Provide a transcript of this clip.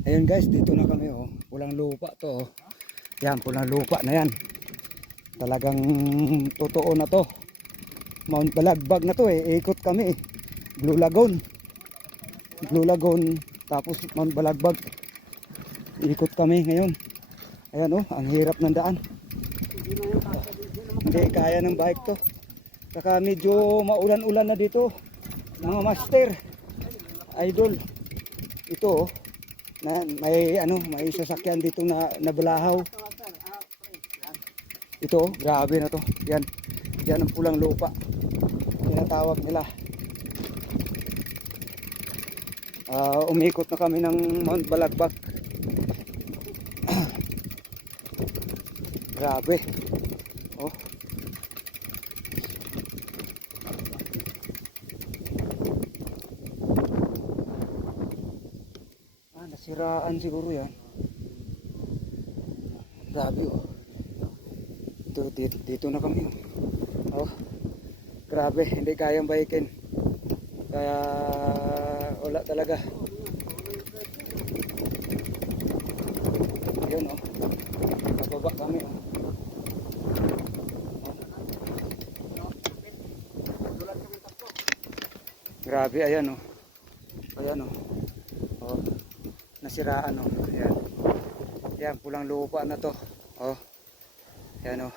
Ayun guys, dito na kami oh. Pulang lupa to oh. Yan, pulang lupa na yan. Talagang totoo na to. Mount Balagbag na to eh. Ikot kami eh. Blue Lagoon. Blue Lagoon. Tapos Mount Balagbag. Ikot kami ngayon. Ayan oh, ang hirap ng daan. Hindi kaya ng bike to. Saka medyo maulan-ulan na dito. Mga master. Idol. Ito oh. May sasakyan dito na nabalahaw. Ito oh, grabe na to. Yan. Yan ang pulang lupa. Tinatawag nila. Umikot na kami ng Mount Balagbag. Grabe. Oh. Nasiraan siguro yan. Grabe oh. Dito na kami oh. Grabe, hindi kayang baikin. Kaya wala talaga. Ayun oh. Nababa kami oh. Grabe, ayan oh. Ayan oh. Oh. Nasiraan oh. Ayan. Ayan, pulang lupa na to. Oh. Ayan oh.